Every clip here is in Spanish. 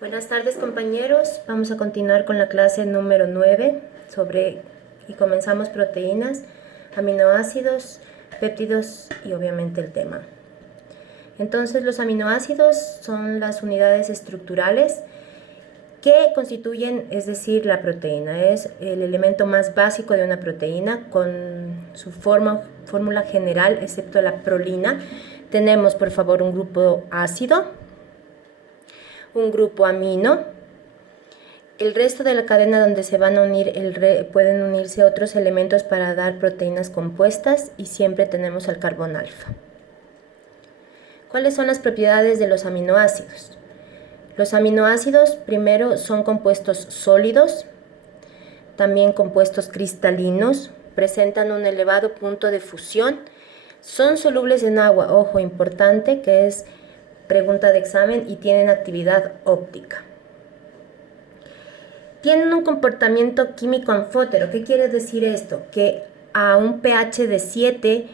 Buenas tardes, compañeros. Vamos a continuar con la clase número 9 y comenzamos proteínas, aminoácidos, péptidos y obviamente el tema. Entonces, los aminoácidos son las unidades estructurales que constituyen, es decir, la proteína. Es el elemento más básico de una proteína con su fórmula general, excepto la prolina. Tenemos, por favor, un grupo ácido, un grupo amino. El resto de la cadena donde se van a unir, pueden unirse otros elementos para dar proteínas compuestas y siempre tenemos el carbón alfa. ¿Cuáles son las propiedades de los aminoácidos? Los aminoácidos primero son compuestos sólidos, también compuestos cristalinos, presentan un elevado punto de fusión, son solubles en agua, ojo importante que es pregunta de examen, y tienen actividad óptica. Tienen un comportamiento químico anfótero. ¿Qué quiere decir esto? Que a un pH de 7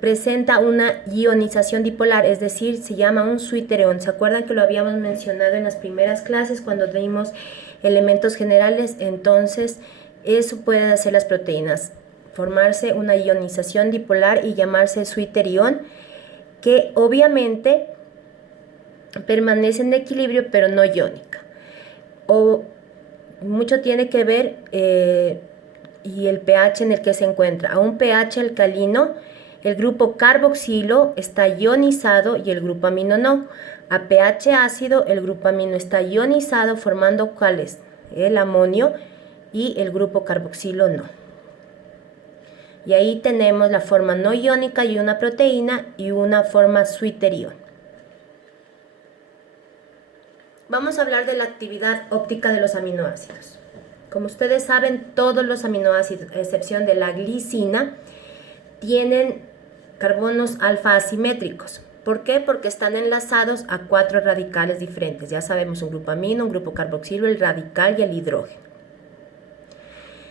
presenta una ionización dipolar, es decir, se llama un zwitterion. ¿Se acuerdan que lo habíamos mencionado en las primeras clases cuando vimos elementos generales? Entonces, eso puede hacer las proteínas, formarse una ionización dipolar y llamarse zwitterion, que obviamente permanece en equilibrio pero no iónica. Mucho tiene que ver y el pH en el que se encuentra. A un pH alcalino, el grupo carboxilo está ionizado y el grupo amino no. A pH ácido, el grupo amino está ionizado formando ¿cuáles? El amonio, y el grupo carboxilo no. Y ahí tenemos la forma no iónica y una proteína y una forma zwitterion. Vamos a hablar de la actividad óptica de los aminoácidos. Como ustedes saben, todos los aminoácidos, a excepción de la glicina, tienen carbonos alfa asimétricos. ¿Por qué? Porque están enlazados a 4 radicales diferentes. Ya sabemos, un grupo amino, un grupo carboxilo, el radical y el hidrógeno.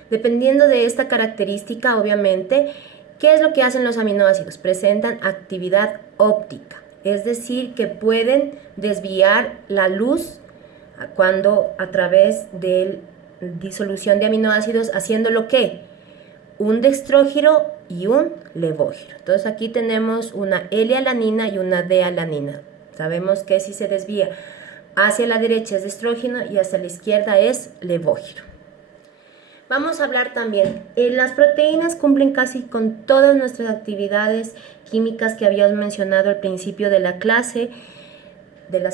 Dependiendo de esta característica, obviamente, ¿qué es lo que hacen los aminoácidos? Presentan actividad óptica. Es decir, que pueden desviar la luz a través de disolución de aminoácidos, haciéndolo ¿qué? Un dextrógiro y un levógiro. Entonces aquí tenemos una L-alanina y una D-alanina. Sabemos que si se desvía hacia la derecha es dextrógeno y hacia la izquierda es levógiro. Vamos a hablar también, las proteínas cumplen casi con todas nuestras actividades químicas que habíamos mencionado al principio de las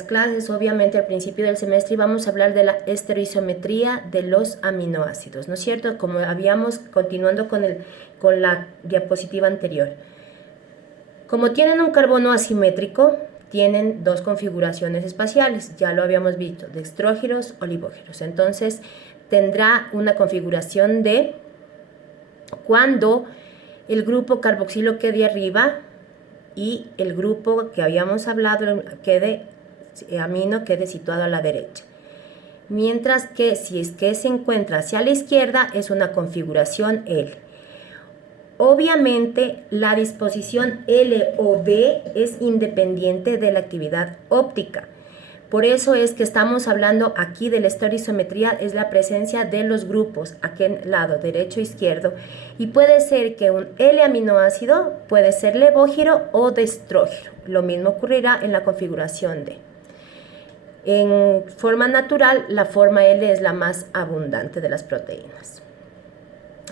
clases, obviamente al principio del semestre, y vamos a hablar de la estereoisometría de los aminoácidos, ¿no es cierto? Como habíamos continuando con la diapositiva anterior. Como tienen un carbono asimétrico, tienen dos configuraciones espaciales, ya lo habíamos visto, dextrógiros o levógiros. Entonces, tendrá una configuración de cuando el grupo carboxilo quede arriba y el grupo que habíamos hablado, amino, quede situado a la derecha. Mientras que si es que se encuentra hacia la izquierda, es una configuración L. Obviamente, la disposición L o D es independiente de la actividad óptica. Por eso es que estamos hablando aquí de la estereoisometría, es la presencia de los grupos, aquel lado, derecho e izquierdo, y puede ser que un L-aminoácido puede ser levógiro o dextrógiro. Lo mismo ocurrirá en la configuración D. En forma natural, la forma L es la más abundante de las proteínas.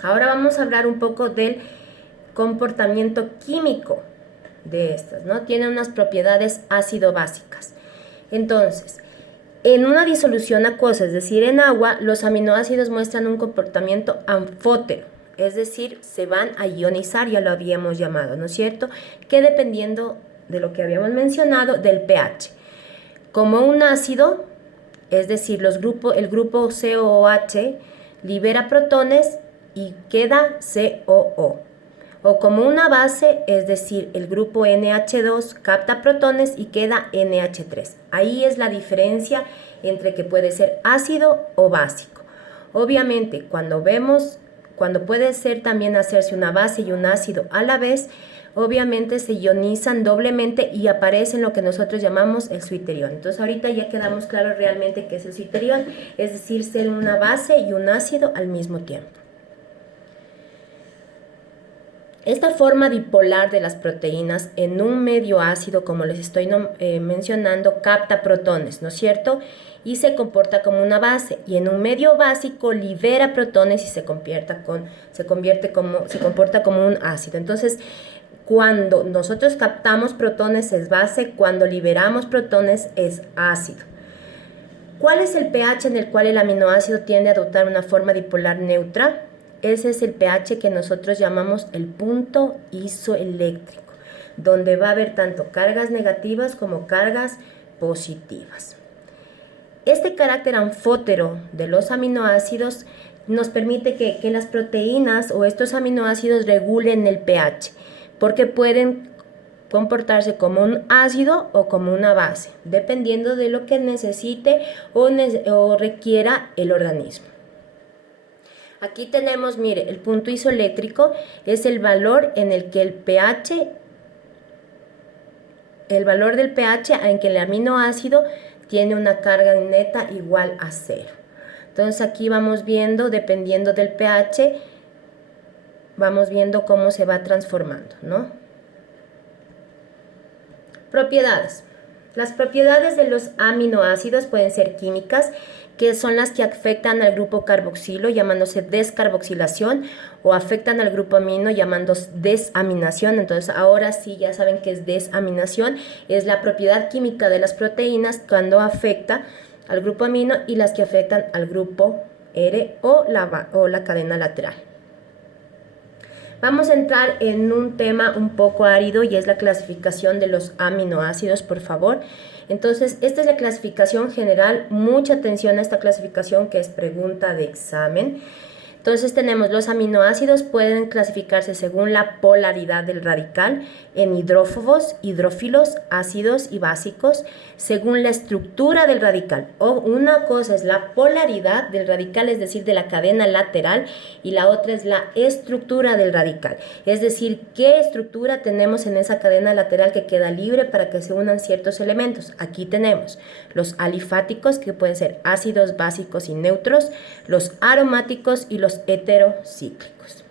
Ahora vamos a hablar un poco del comportamiento químico de estas, ¿no? Tienen unas propiedades ácido-básicas. Entonces, en una disolución acuosa, es decir, en agua, los aminoácidos muestran un comportamiento anfótero, es decir, se van a ionizar, ya lo habíamos llamado, ¿no es cierto? Que dependiendo de lo que habíamos mencionado, del pH. Como un ácido, es decir, el grupo COOH libera protones y queda COO. O como una base, es decir, el grupo NH2 capta protones y queda NH3. Ahí es la diferencia entre que puede ser ácido o básico. Obviamente, cuando puede ser también hacerse una base y un ácido a la vez, obviamente se ionizan doblemente y aparecen lo que nosotros llamamos el suiterión. Entonces ahorita ya quedamos claros realmente qué es el suiterión, es decir, ser una base y un ácido al mismo tiempo. Esta forma dipolar de las proteínas en un medio ácido, como les estoy mencionando, capta protones, ¿no es cierto? Y se comporta como una base, y en un medio básico libera protones y se comporta como un ácido. Entonces, cuando nosotros captamos protones es base, cuando liberamos protones es ácido. ¿Cuál es el pH en el cual el aminoácido tiende a adoptar una forma dipolar neutra? Ese es el pH que nosotros llamamos el punto isoeléctrico, donde va a haber tanto cargas negativas como cargas positivas. Este carácter anfótero de los aminoácidos nos permite que las proteínas o estos aminoácidos regulen el pH, porque pueden comportarse como un ácido o como una base, dependiendo de lo que necesite o requiera el organismo. Aquí tenemos, mire, el punto isoeléctrico es el valor en el que el valor del pH en que el aminoácido tiene una carga neta igual a 0. Entonces aquí vamos viendo, dependiendo del pH, vamos viendo cómo se va transformando, ¿no? Propiedades. Las propiedades de los aminoácidos pueden ser químicas, que son las que afectan al grupo carboxilo, llamándose descarboxilación, o afectan al grupo amino, llamándose desaminación. Entonces, ahora sí ya saben que es desaminación, es la propiedad química de las proteínas cuando afecta al grupo amino, y las que afectan al grupo R o la cadena lateral. Vamos a entrar en un tema un poco árido y es la clasificación de los aminoácidos, por favor. Entonces, esta es la clasificación general. Mucha atención a esta clasificación, que es pregunta de examen. Entonces tenemos los aminoácidos, pueden clasificarse según la polaridad del radical en hidrófobos, hidrófilos, ácidos y básicos, según la estructura del radical. O una cosa es la polaridad del radical, es decir, de la cadena lateral, y la otra es la estructura del radical, es decir, qué estructura tenemos en esa cadena lateral que queda libre para que se unan ciertos elementos. Aquí tenemos los alifáticos, que pueden ser ácidos, básicos y neutros, los aromáticos y los heterocíclicos.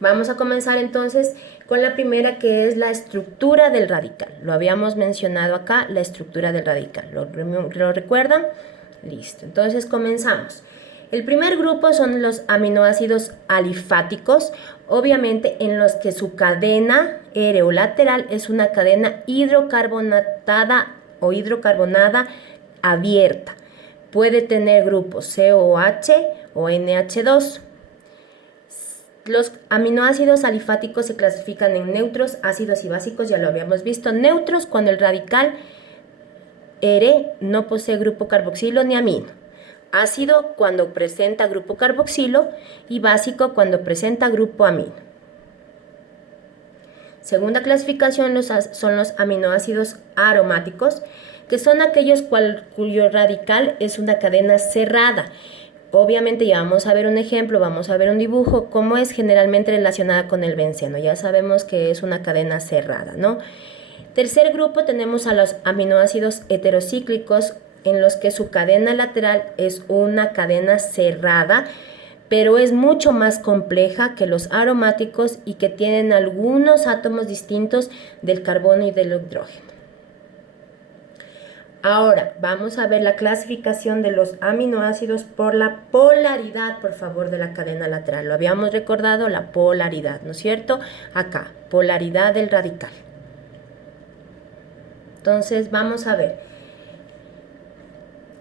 Vamos a comenzar entonces con la primera, que es la estructura del radical. Lo habíamos mencionado acá, la estructura del radical. ¿Lo recuerdan? Listo. Entonces comenzamos. El primer grupo son los aminoácidos alifáticos, obviamente en los que su cadena R o lateral es una cadena hidrocarbonatada o hidrocarbonada abierta. Puede tener grupos COH o NH2. Los aminoácidos alifáticos se clasifican en neutros, ácidos y básicos, ya lo habíamos visto. Neutros cuando el radical R no posee grupo carboxilo ni amino. Ácido cuando presenta grupo carboxilo y básico cuando presenta grupo amino. Segunda clasificación son los aminoácidos aromáticos, que son aquellos cuyo radical es una cadena cerrada. Obviamente ya vamos a ver un ejemplo, vamos a ver un dibujo, cómo es generalmente relacionada con el benceno. Ya sabemos que es una cadena cerrada, ¿no? Tercer grupo tenemos a los aminoácidos heterocíclicos, en los que su cadena lateral es una cadena cerrada, pero es mucho más compleja que los aromáticos y que tienen algunos átomos distintos del carbono y del hidrógeno. Ahora vamos a ver la clasificación de los aminoácidos por la polaridad, por favor, de la cadena lateral. Lo habíamos recordado, la polaridad, ¿no es cierto? Acá, polaridad del radical. Entonces vamos a ver.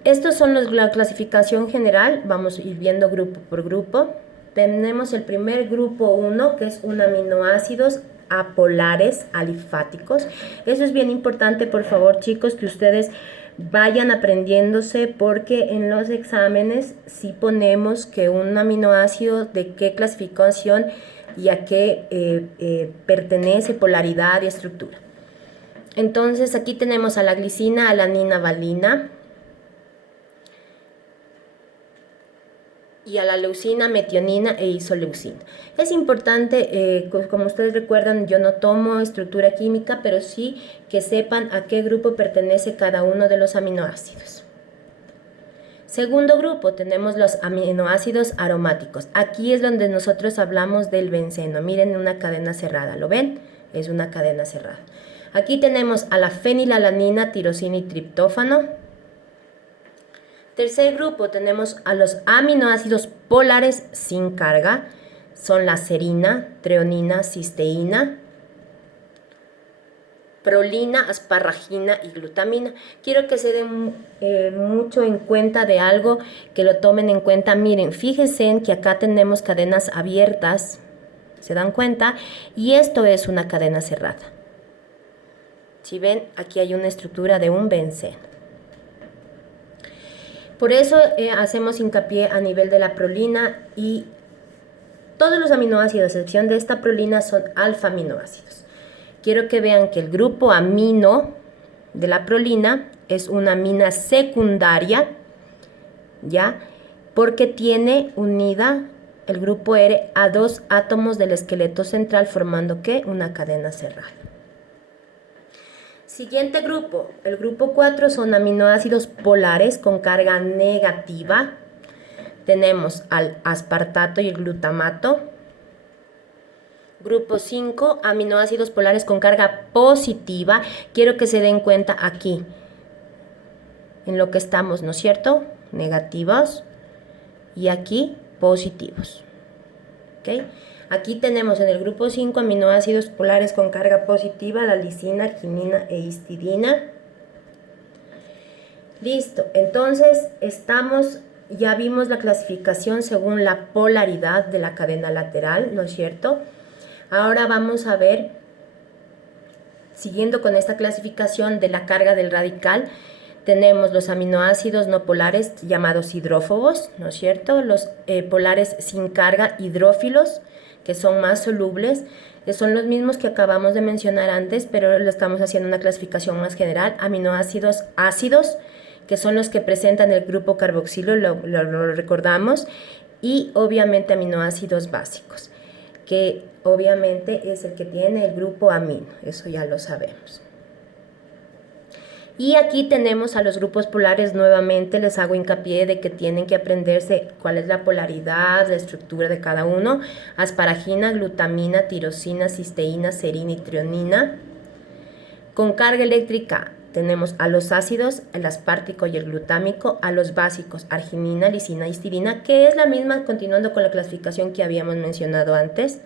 Estos son la clasificación general, vamos a ir viendo grupo por grupo. Tenemos el primer grupo 1, que es un aminoácidos apolares alifáticos. Eso es bien importante, por favor, chicos, que ustedes vayan aprendiéndose, porque en los exámenes sí ponemos que un aminoácido de qué clasificación y a qué pertenece, polaridad y estructura. Entonces aquí tenemos a la glicina, alanina, valina. y a la leucina, metionina e isoleucina. Es importante, como ustedes recuerdan, yo no tomo estructura química, pero sí que sepan a qué grupo pertenece cada uno de los aminoácidos. Segundo grupo, tenemos los aminoácidos aromáticos. Aquí es donde nosotros hablamos del benceno. Miren, una cadena cerrada, ¿lo ven? Es una cadena cerrada. Aquí tenemos a la fenilalanina, tirosina y triptófano. Tercer grupo, tenemos a los aminoácidos polares sin carga. Son la serina, treonina, cisteína, prolina, asparragina y glutamina. Quiero que se den mucho en cuenta de algo, que lo tomen en cuenta. Miren, fíjense en que acá tenemos cadenas abiertas, ¿se dan cuenta? Y esto es una cadena cerrada. Si ven, aquí hay una estructura de un benceno. Por eso hacemos hincapié a nivel de la prolina, y todos los aminoácidos, a excepción de esta prolina, son alfa-aminoácidos. Quiero que vean que el grupo amino de la prolina es una amina secundaria, ¿ya? Porque tiene unida el grupo R a dos átomos del esqueleto central, formando ¿qué? Una cadena cerrada. Siguiente grupo, el grupo 4, son aminoácidos polares con carga negativa. Tenemos al aspartato y el glutamato. Grupo 5, aminoácidos polares con carga positiva. Quiero que se den cuenta aquí, en lo que estamos, ¿no es cierto? Negativos y aquí positivos. ¿Ok? Aquí tenemos en el grupo 5 aminoácidos polares con carga positiva, la lisina, arginina e histidina. Listo, entonces ya vimos la clasificación según la polaridad de la cadena lateral, ¿no es cierto? Ahora vamos a ver, siguiendo con esta clasificación de la carga del radical, tenemos los aminoácidos no polares llamados hidrófobos, ¿no es cierto? Los polares sin carga, hidrófilos, que son más solubles, que son los mismos que acabamos de mencionar antes, pero le estamos haciendo una clasificación más general. Aminoácidos ácidos, que son los que presentan el grupo carboxilo, lo recordamos, y obviamente aminoácidos básicos, que obviamente es el que tiene el grupo amino, eso ya lo sabemos. Y aquí tenemos a los grupos polares. Nuevamente les hago hincapié de que tienen que aprenderse cuál es la polaridad, la estructura de cada uno. Asparagina, glutamina, tirosina, cisteína, serina y treonina. Con carga eléctrica tenemos a los ácidos, el aspartico y el glutámico, a los básicos, arginina, lisina, histidina, que es la misma, continuando con la clasificación que habíamos mencionado antes.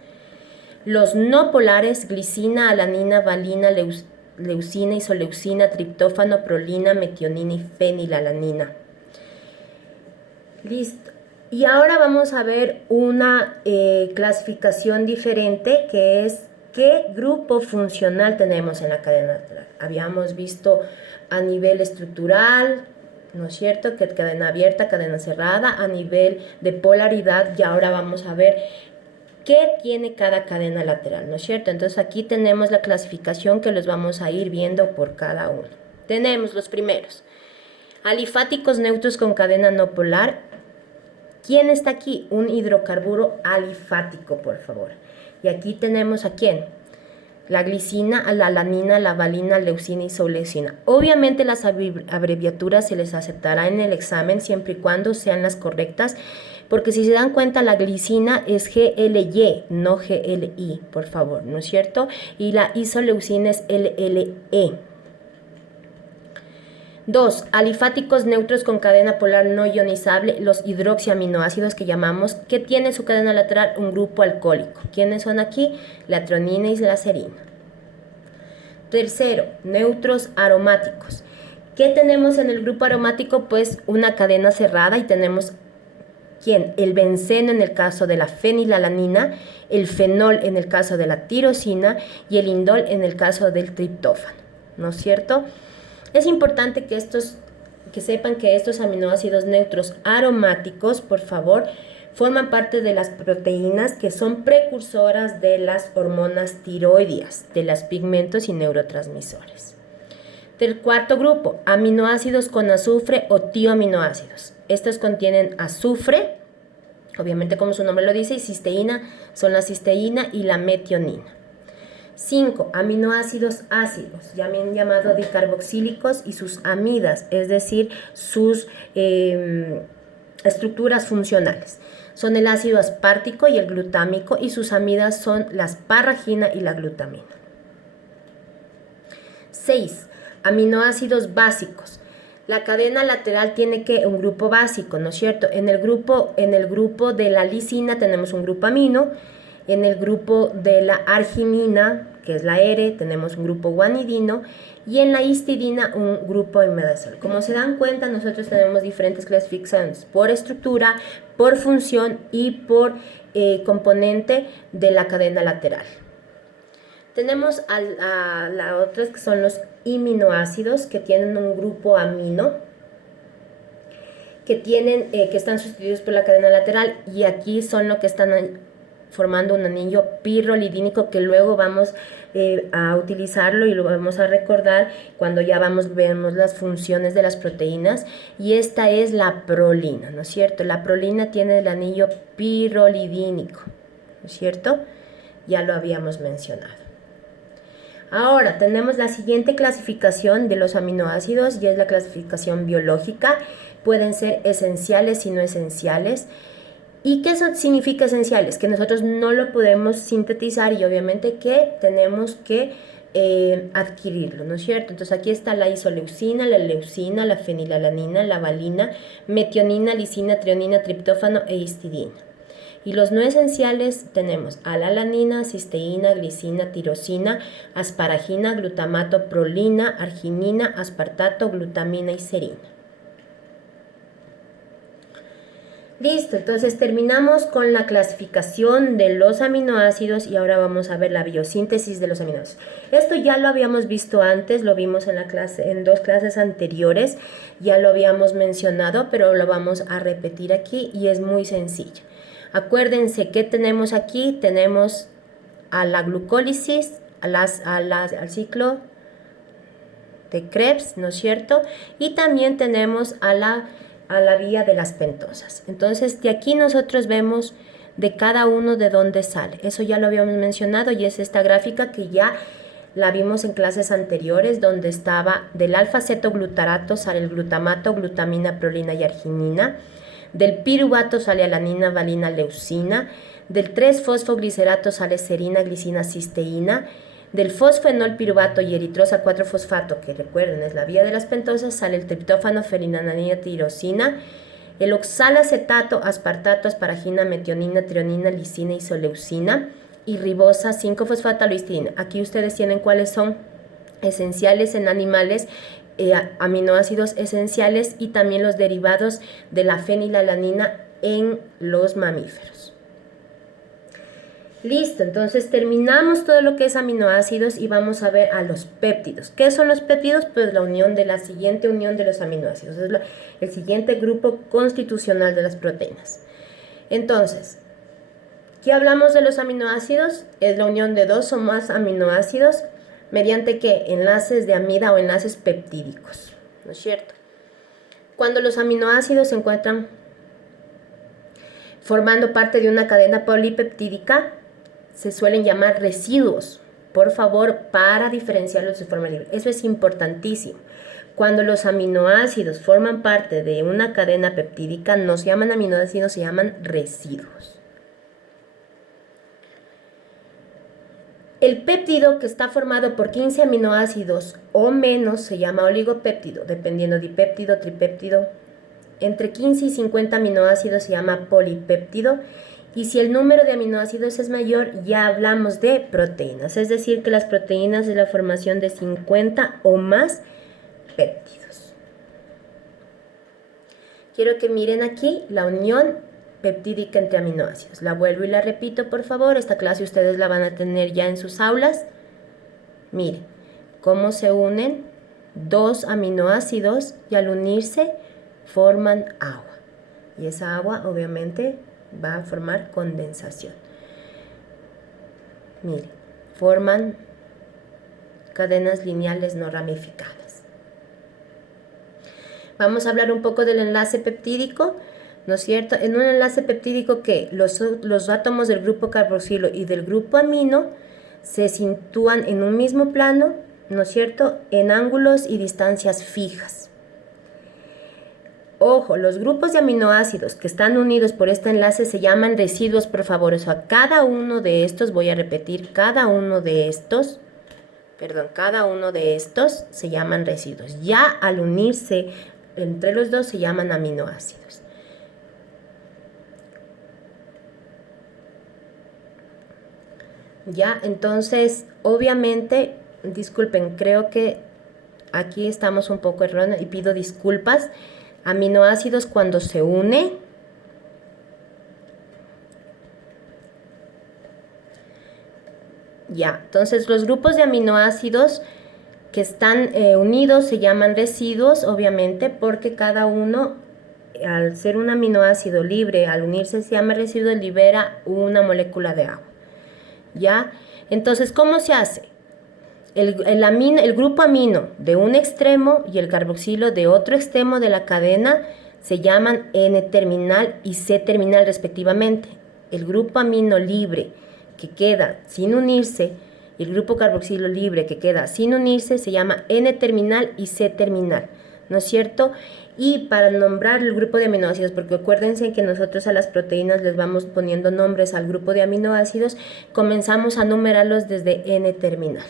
Los no polares, glicina, alanina, valina, leucina, isoleucina, triptófano, prolina, metionina y fenilalanina. Listo. Y ahora vamos a ver una clasificación diferente, que es qué grupo funcional tenemos en la cadena lateral. Habíamos visto a nivel estructural, ¿no es cierto?, que cadena abierta, cadena cerrada, a nivel de polaridad, y ahora vamos a ver qué tiene cada cadena lateral, ¿no es cierto? Entonces aquí tenemos la clasificación que los vamos a ir viendo por cada uno. Tenemos los primeros, alifáticos neutros con cadena no polar. ¿Quién está aquí? Un hidrocarburo alifático, por favor. Y aquí tenemos a quién. La glicina, la alanina, la valina, leucina y isoleucina. Obviamente las abreviaturas se les aceptará en el examen siempre y cuando sean las correctas, porque si se dan cuenta la glicina es GLY, no GLI, por favor, ¿no es cierto? Y la isoleucina es LLE. 2. Alifáticos neutros con cadena polar no ionizable, los hidroxiaminoácidos que llamamos, que tiene su cadena lateral un grupo alcohólico. ¿Quiénes son aquí? La treonina y la serina. Tercero, neutros aromáticos. ¿Qué tenemos en el grupo aromático? Pues una cadena cerrada, y tenemos ¿quién? El benceno en el caso de la fenilalanina, el fenol en el caso de la tirosina y el indol en el caso del triptófano, ¿no es cierto? Es importante que sepan que estos aminoácidos neutros aromáticos, por favor, forman parte de las proteínas que son precursoras de las hormonas tiroideas, de los pigmentos y neurotransmisores. Del cuarto grupo, aminoácidos con azufre o tioaminoácidos. Estos contienen azufre, obviamente como su nombre lo dice, y cisteína son la cisteína y la metionina. 5. Aminoácidos ácidos, también llamados dicarboxílicos, y sus amidas, es decir, sus estructuras funcionales. Son el ácido aspartico y el glutámico, y sus amidas son la asparagina y la glutamina. 6. Aminoácidos básicos. La cadena lateral tiene un grupo básico, ¿no es cierto? En el grupo de la lisina tenemos un grupo amino. En el grupo de la arginina, que es la R, tenemos un grupo guanidino. Y en la histidina un grupo imidazol. Como se dan cuenta, nosotros tenemos diferentes clasificaciones por estructura, por función y por componente de la cadena lateral. Tenemos a la otra, que son los aminoácidos, que tienen un grupo amino, que están sustituidos por la cadena lateral, y aquí son lo que están formando un anillo pirrolidínico, que luego vamos a utilizarlo y lo vamos a recordar cuando ya vemos las funciones de las proteínas. Y esta es la prolina, ¿no es cierto? La prolina tiene el anillo pirrolidínico, ¿no es cierto? Ya lo habíamos mencionado. Ahora tenemos la siguiente clasificación de los aminoácidos, y es la clasificación biológica. Pueden ser esenciales y no esenciales. ¿Y qué eso significa esenciales? Que nosotros no lo podemos sintetizar, y obviamente que tenemos que adquirirlo, ¿no es cierto? Entonces aquí está la isoleucina, la leucina, la fenilalanina, la valina, metionina, lisina, trionina, triptófano e histidina. Y los no esenciales tenemos a la alanina, cisteína, glicina, tirosina, asparagina, glutamato, prolina, arginina, aspartato, glutamina y serina. Listo, entonces terminamos con la clasificación de los aminoácidos, y ahora vamos a ver la biosíntesis de los aminoácidos. Esto ya lo habíamos visto antes, lo vimos en 2 clases anteriores, ya lo habíamos mencionado, pero lo vamos a repetir aquí y es muy sencillo. Acuérdense que tenemos aquí, tenemos a la glucólisis, al ciclo de Krebs, ¿no es cierto? Y también tenemos a la vía de las pentosas. Entonces, de aquí nosotros vemos de cada uno de dónde sale. Eso ya lo habíamos mencionado, y es esta gráfica que ya la vimos en clases anteriores, donde estaba del alfa-cetoglutarato sale el glutamato, glutamina, prolina y arginina. Del piruvato sale alanina, valina, leucina. Del 3-fosfoglicerato sale serina, glicina, cisteína. Del fosfenol piruvato y eritrosa 4-fosfato, que recuerden es la vía de las pentosas, sale el triptófano, fenilalanina, tirosina. El oxalacetato, aspartato, asparagina, metionina, trionina, lisina, isoleucina. Y ribosa 5-fosfatalohistidina. Aquí ustedes tienen cuáles son esenciales en animales, aminoácidos esenciales, y también los derivados de la fenilalanina en los mamíferos. Listo, entonces terminamos todo lo que es aminoácidos y vamos a ver a los péptidos. ¿Qué son los péptidos? Pues la unión de la siguiente unión de los aminoácidos, es el siguiente grupo constitucional de las proteínas. Entonces, ¿qué hablamos de los aminoácidos? Es la unión de 2 o más aminoácidos mediante ¿qué? Enlaces de amida o enlaces peptídicos, ¿no es cierto? Cuando los aminoácidos se encuentran formando parte de una cadena polipeptídica, se suelen llamar residuos. Por favor, para diferenciarlos de forma libre. Eso es importantísimo. Cuando los aminoácidos forman parte de una cadena peptídica, no se llaman aminoácidos, se llaman residuos. El péptido que está formado por 15 aminoácidos o menos se llama oligopéptido, dependiendo dipéptido, tripéptido. Entre 15 y 50 aminoácidos se llama polipéptido. Y si el número de aminoácidos es mayor, ya hablamos de proteínas. Es decir, que las proteínas es la formación de 50 o más péptidos. Quiero que miren aquí la unión peptídica entre aminoácidos. La vuelvo y la repito, por favor. Esta clase ustedes la van a tener ya en sus aulas. Miren cómo se unen 2 aminoácidos y al unirse forman agua. Y esa agua obviamente va a formar condensación. Miren, forman cadenas lineales no ramificadas. Vamos a hablar un poco del enlace peptídico. ¿no es cierto? En un enlace peptídico que los átomos del grupo carboxilo y del grupo amino se sitúan en un mismo plano, ¿no es cierto?, en ángulos y distancias fijas. Ojo, los grupos de aminoácidos que están unidos por este enlace se llaman residuos, por favor. O sea, cada uno de estos, voy a repetir, cada uno de estos se llaman residuos. Ya al unirse entre los dos se llaman aminoácidos. Ya, entonces, obviamente, disculpen, creo que aquí estamos un poco erróneos y pido disculpas. Aminoácidos cuando se une, ya, entonces los grupos de aminoácidos que están unidos se llaman residuos, obviamente, porque cada uno, al ser un aminoácido libre, al unirse se llama residuo, libera una molécula de agua. ¿Ya? Entonces, ¿cómo se hace? El grupo amino de un extremo y el carboxilo de otro extremo de la cadena se llaman N-terminal y C-terminal respectivamente. El grupo amino libre que queda sin unirse y el grupo carboxilo libre que queda sin unirse se llama N-terminal y C-terminal, ¿no es cierto? Y para nombrar el grupo de aminoácidos, porque acuérdense que nosotros a las proteínas les vamos poniendo nombres al grupo de aminoácidos, comenzamos a numerarlos desde N-terminal.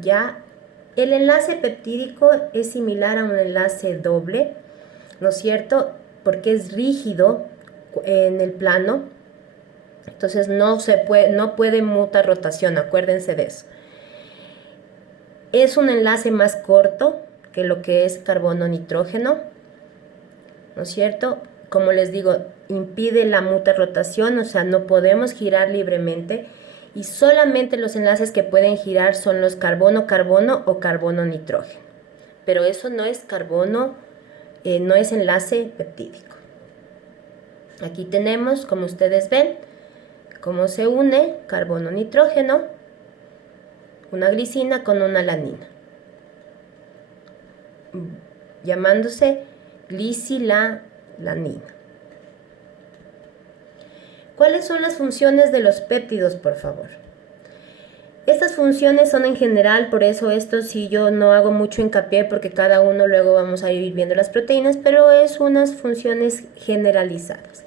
Ya, el enlace peptídico es similar a un enlace doble, ¿no es cierto? Porque es rígido en el plano, entonces no puede mutar rotación, acuérdense de eso. Es un enlace más corto que lo que es carbono-nitrógeno, ¿no es cierto? Como les digo, impide la mutarrotación, o sea, no podemos girar libremente. Y solamente los enlaces que pueden girar son los carbono-carbono o carbono-nitrógeno. Pero eso no es carbono, no es enlace peptídico. Aquí tenemos, como ustedes ven, cómo se une carbono-nitrógeno, una glicina con una alanina, llamándose glicilalanina. ¿Cuáles son las funciones de los péptidos, por favor? Estas funciones son en general, por eso esto sí yo no hago mucho hincapié porque cada uno luego vamos a ir viendo las proteínas, pero es unas funciones generalizadas.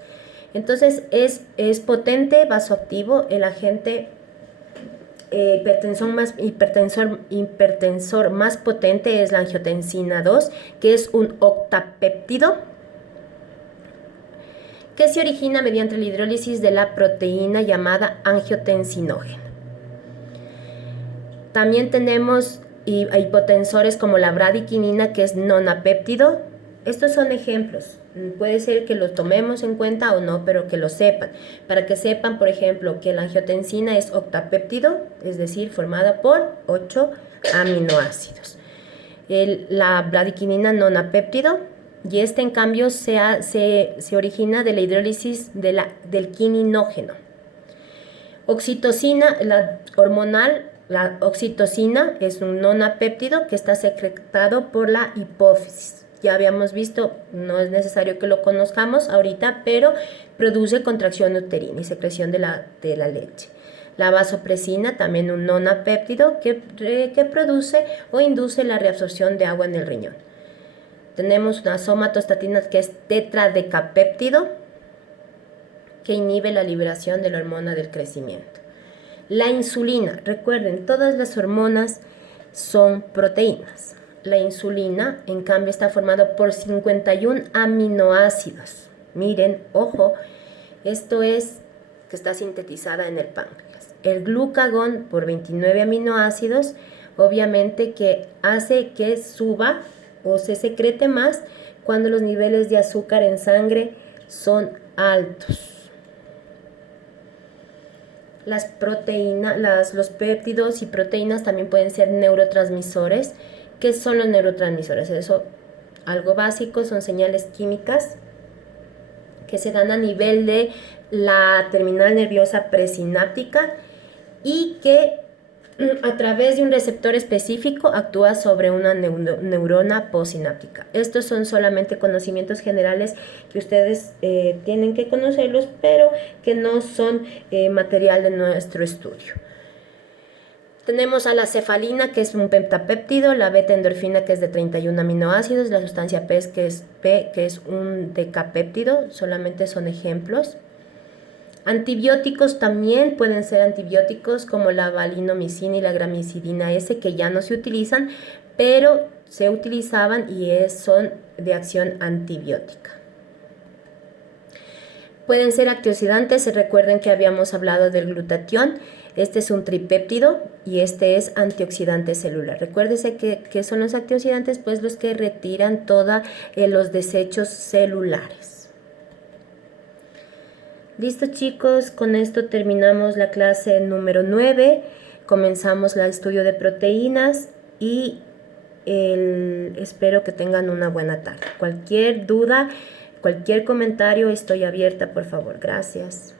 Entonces es potente, vasoactivo, el agente hipertensor más potente es la angiotensina 2, que es un octapéptido que se origina mediante la hidrólisis de la proteína llamada angiotensinógena. También tenemos hipotensores como la bradiquinina, que es nonapéptido. Estos son ejemplos. Puede ser que los tomemos en cuenta o no, pero que lo sepan. Para que sepan, por ejemplo, que la angiotensina es octapéptido, es decir, formada por 8 aminoácidos. La bradiquinina nonapéptido, y este en cambio se origina de la hidrólisis del quininógeno. Oxitocina, la hormonal, la oxitocina es un nonapéptido que está secretado por la hipófisis. Ya habíamos visto, no es necesario que lo conozcamos ahorita, pero produce contracción uterina y secreción de la leche. La vasopresina, también un nonapéptido que produce o induce la reabsorción de agua en el riñón. Tenemos una somatostatina que es tetradecapéptido, que inhibe la liberación de la hormona del crecimiento. La insulina, recuerden, todas las hormonas son proteínas. La insulina, en cambio, está formada por 51 aminoácidos. Miren, ojo, esto es que está sintetizada en el páncreas. El glucagón, por 29 aminoácidos, obviamente que hace que suba o se secrete más cuando los niveles de azúcar en sangre son altos. Las proteínas, los péptidos y proteínas también pueden ser neurotransmisores. ¿Qué son los neurotransmisores? Eso, algo básico, son señales químicas que se dan a nivel de la terminal nerviosa presináptica y que a través de un receptor específico actúa sobre una neurona postsináptica. Estos son solamente conocimientos generales que ustedes tienen que conocerlos, pero que no son material de nuestro estudio. Tenemos a la cefalina, que es un pentapéptido, la beta-endorfina, que es de 31 aminoácidos, la sustancia P, que es un decapéptido, solamente son ejemplos. Antibióticos también pueden ser antibióticos como la valinomicina y la gramicidina S, que ya no se utilizan, pero se utilizaban y son de acción antibiótica. Pueden ser antioxidantes, recuerden que habíamos hablado del glutatión. Este es un tripéptido y este es antioxidante celular. Recuérdese que son los antioxidantes, pues los que retiran todos los desechos celulares. Listo, chicos, con esto terminamos la clase número 9. Comenzamos el estudio de proteínas y espero que tengan una buena tarde. Cualquier duda, cualquier comentario, estoy abierta, por favor. Gracias.